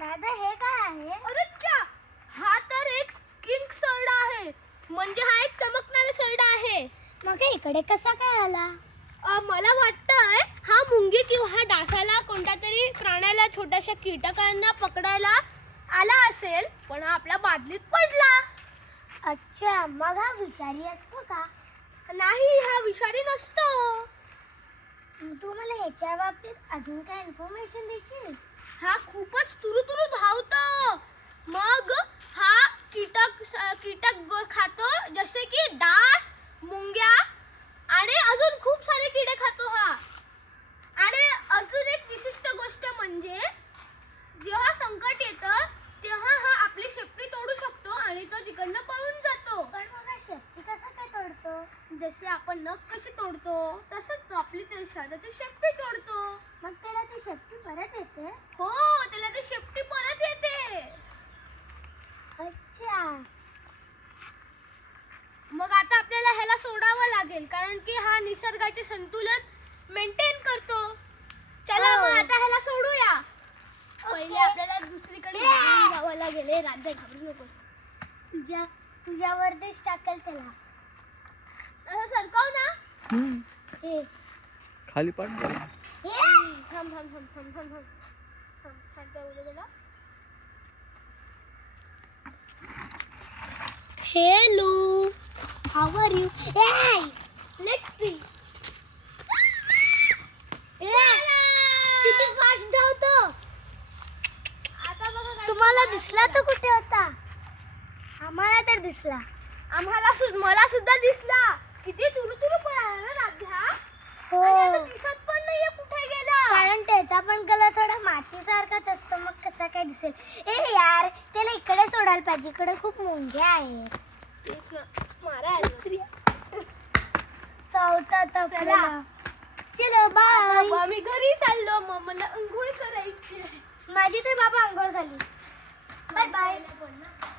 दादा हे काय आहे? अरे चा, हा तर एक स्किंक सरडा आहे. म्हणजे हा एक चमकणारा सरडा आहे. मग हे इकडे कसा काय आला? मला वाटतंय हा मुंगी किंवा डासाला कोणत्या तरी प्राण्याला छोट्याशा कीटकांना पकडायला आला असेल, पण हा आपल्या बादलीत पडला. अच्छा, मग हा विषारी असतो का? नाही, हा विषारी नसतो. तू मला ह्याच्या बाबतीत अजून काय इन्फॉर्मेशन देशील? हा खूपच तुरुतुरु धावतो. मग हा कीटक खातो, जसे की डास, मुंग्या आणि अजून खूप सारे किडे खातो हा. आणि अजून एक विशिष्ट गोष्ट म्हणजे जेव्हा संकट येतं तेव्हा हा आपली शेपटी तोडू शकतो आणि तो तिकडनं पळून जातो. पण मग हा शेपटी कसा काय तोडतो? जसे आपण नख कशी तोडतो तसंच तो आपली त्याची शेपटी तोडतो. मग त्याला ती शेपटी परत येते? हो, त्याला ती शेपटी परत येते. अच्छा. मग आता आपल्याला ह्याला सोडावं लागेल, कारण की हा निसर्गाचे संतुलन मेंटेन करतो. चला हो. मग आता ह्याला सोडूया. पहिले ओके. आपल्याला दुसरीकडे घेऊन जावं लागेल. राज्य घाबरू नकोस. तुझ्यावर देश टाकेल त्याला. असं सरकव ना. हे खाली पाड. हे थांब थांब थांब थांब थांब थांब थांब थांब काय बोलू त्याला. Hello, how are you? A let's see. किती फास्ट धावतो. आता बघा काय तुम्हाला दिसला तो कुठे होता? आम्हाला तर दिसला. मला सुद्धा दिसला. किती तुरु पळाला ना राध्या. हो, आणि आता दिसत पण नाहीये कुठे गेला. कारण त्याचा पण कलर थोडा मातीसारखाच असतो, मग कसा काय दिसेल? ए यार, त्याला इकडे सोडायला पाहिजे. इकडे खूप मुंग्या आहेत. तेच ना, मारा आलं. चावतात आपल्याला. चलो बाय. आम्ही घरी चाललो. मग मला अंघोळ करायची आहे. माझी तर बाबा अंघोळ झाली. Bye bye. बोल ना.